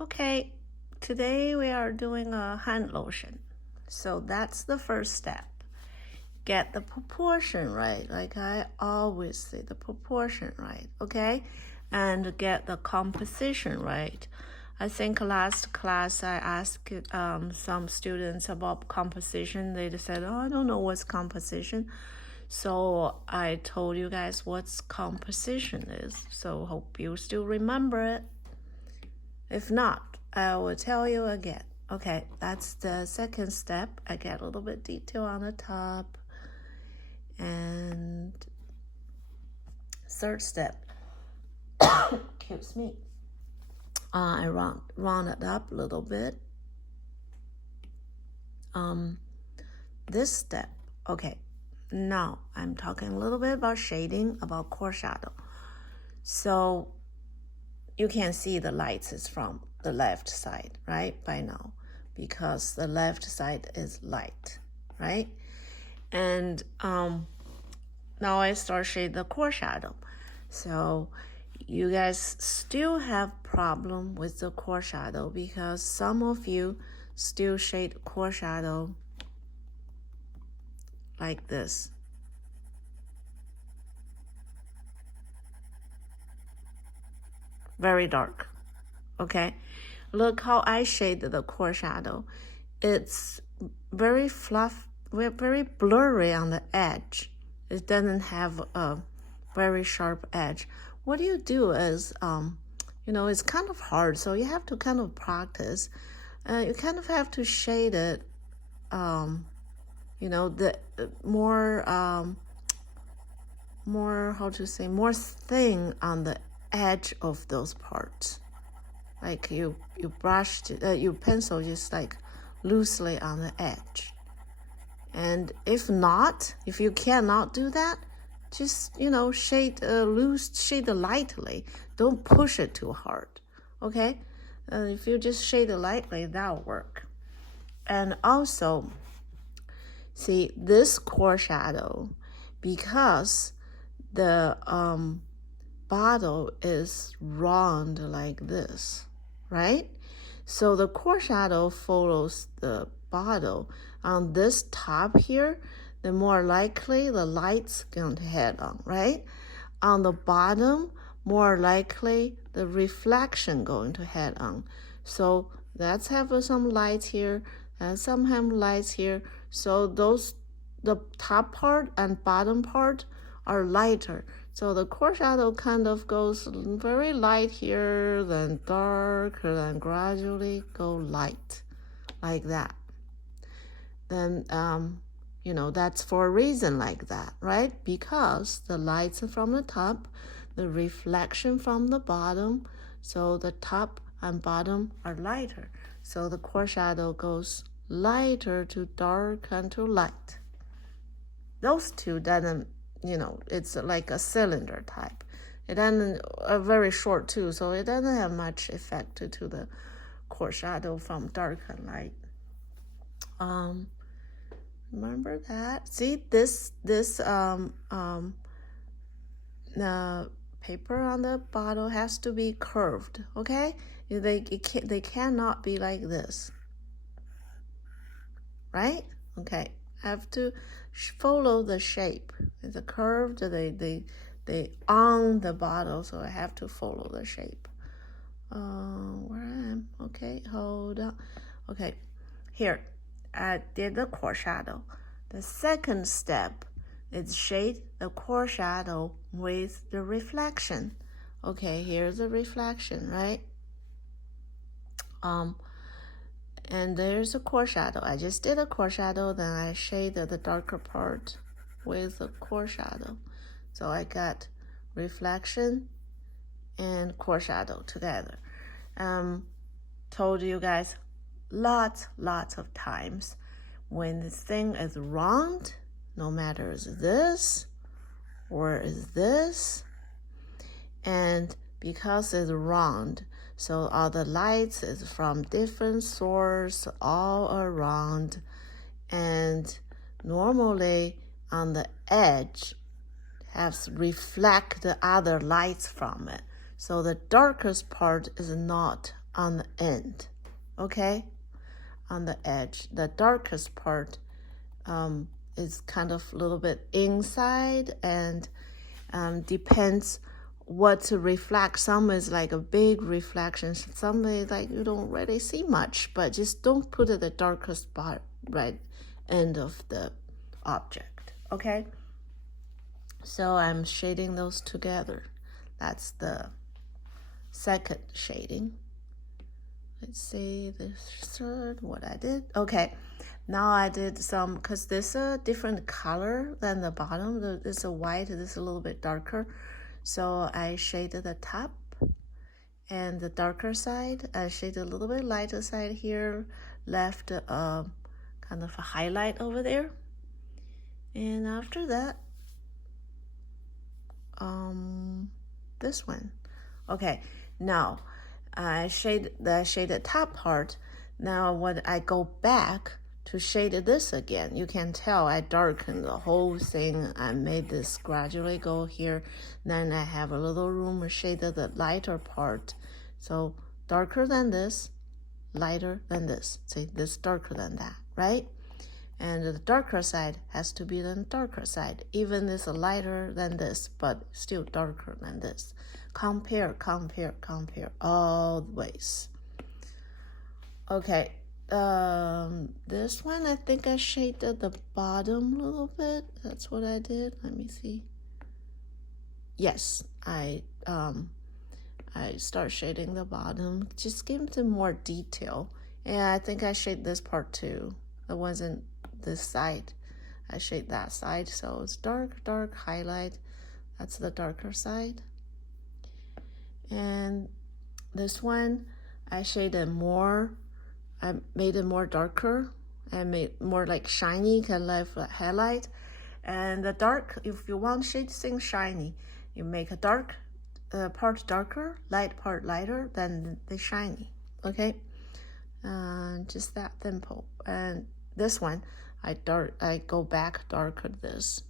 Okay, today we are doing a hand lotion. So that's the first step. Get the proportion right, like I always say, the proportion right, okay? And get the composition right. I think last class I asked some students about composition. They said, oh, I don't know what's composition. So I told you guys what's composition is. So hope you still remember it. If not, I will tell you again. Okay, that's the second step. I get a little bit detail on the top. And third step, excuse me, I round it up a little bit. This step, okay, now I'm talking a little bit about shading, about core shadow. So you can see the lights is from the left side, right, by now, because the left side is light, right? And now I start shade the core shadow. So you guys still have problem with the core shadow because some of you still shade core shadow like this. Very dark, okay? Look how I shade the core shadow. It's very fluff, very blurry on the edge. It doesn't have a very sharp edge. What you do is, it's kind of hard, so you have to kind of practice. You kind of have to shade it, the more thin on the edge of those parts. Like you brushed, you pencil just like loosely on the edge. And if you cannot do that, just, shade shade lightly. Don't push it too hard, okay? If you just shade it lightly, that'll work. And also, see, this core shadow, because the bottle is round like this, right? So the core shadow follows the bottle. On this top here, the more likely the light's going to head on, right? On the bottom, more likely the reflection going to head on. So let's have some lights here and some have lights here. So the top part and bottom part are lighter. So the core shadow kind of goes very light here, then dark, then gradually go light, like that. Then, that's for a reason like that, right? Because the lights are from the top, the reflection from the bottom, so the top and bottom are lighter. So the core shadow goes lighter to dark and to light. Those two doesn't, it's like a cylinder type. It doesn't, very short too, so it doesn't have much effect to the core shadow from dark and light. Remember that? See, this the paper on the bottle has to be curved, okay? They cannot be like this, right? Okay, have to follow the shape. It's a curved. They on the bottle, so I have to follow the shape. Where I am? Okay, hold on. Okay, here. I did the core shadow. The second step is shade the core shadow with the reflection. Okay, here's the reflection, right? And there's a core shadow. I just did a core shadow, then I shaded the darker part with the core shadow. So I got reflection and core shadow together. Told you guys lots of times when the thing is round, no matter is this or is this, and because it's round, so all the lights is from different source all around, and normally on the edge has reflect the other lights from it. So the darkest part is not on the end, okay? On the edge. The darkest part is kind of a little bit inside, and depends what to reflect. Some is like a big reflection, some is like you don't really see much, but just don't put it the darkest part right end of the object, okay? So I'm shading those together. That's the second shading. Let's see the third, what I did. Okay, now I did some, because this is a different color than the bottom. This is a white, this is a little bit darker. So I shaded the top and the darker side. I shaded a little bit lighter side here, left kind of a highlight over there. And after that, this one. Okay, now I shade the top part. Now when I go back to shade this again, you can tell I darkened the whole thing. I made this gradually go here. Then I have a little room to shade the lighter part. So darker than this, lighter than this. See, this darker than that, right? And the darker side has to be the darker side. Even this lighter than this, but still darker than this. Compare, compare, compare, always. Okay, this one, I think I shaded the bottom a little bit. That's what I did. Let me see. Yes, I start shading the bottom. Just give them more detail. And I think I shade this part too. It wasn't this side. I shade that side, so it's dark, dark highlight. That's the darker side. And this one, I shaded more. I made it more darker. I made more like shiny, kind of like highlight. And the dark, if you want shade things shiny, you make a dark part darker, light part lighter than the shiny. Okay, just that simple. And this one, I go back darker this.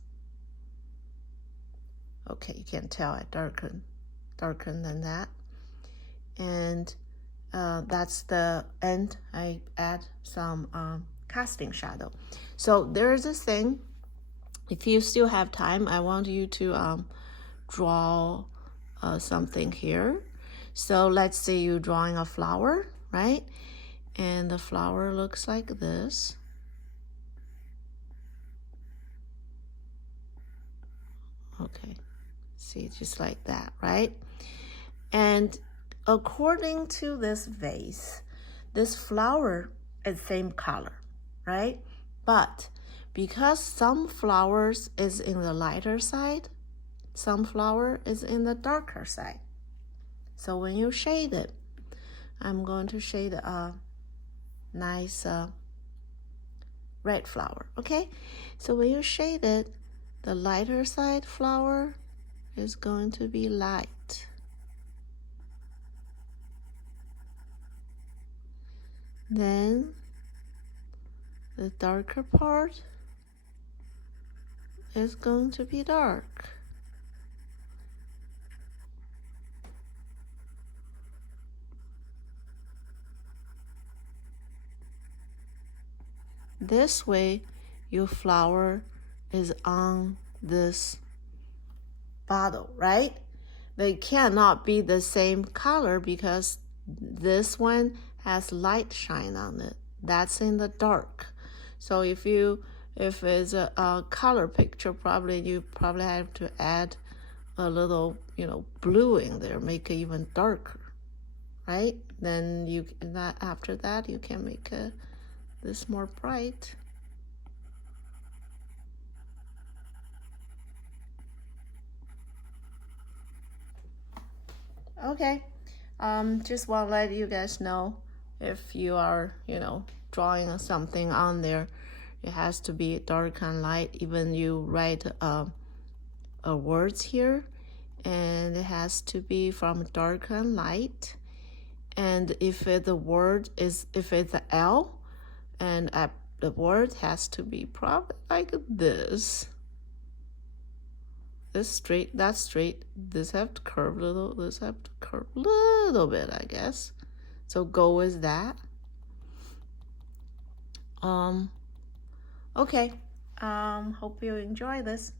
Okay, you can tell I darker than that. And that's the end. I add some casting shadow. So there's this thing. If you still have time, I want you to draw something here. So let's say you're drawing a flower, right? And the flower looks like this. Okay, see, just like that, right? And according to this vase, this flower is same color, right? But because some flowers is in the lighter side, some flower is in the darker side. So when you shade it, I'm going to shade a nice red flower, okay? So when you shade it, the lighter side flower is going to be light. Then the darker part is going to be dark. This way, your flower is on this bottle, right? They cannot be the same color because this one has light shine on it. That's in the dark. So if it's a color picture, you probably have to add a little, blue in there, make it even darker, right? Then after that you can make this more bright. Okay, just want to let you guys know, if you are, drawing something on there, it has to be dark and light. Even you write words here, and it has to be from dark and light. And if the word is, if it's an L, and the word has to be probably like this. This straight, that's straight. This have to curve a little. This have to curve a little bit, I guess. So go with that. Okay. Hope you enjoy this.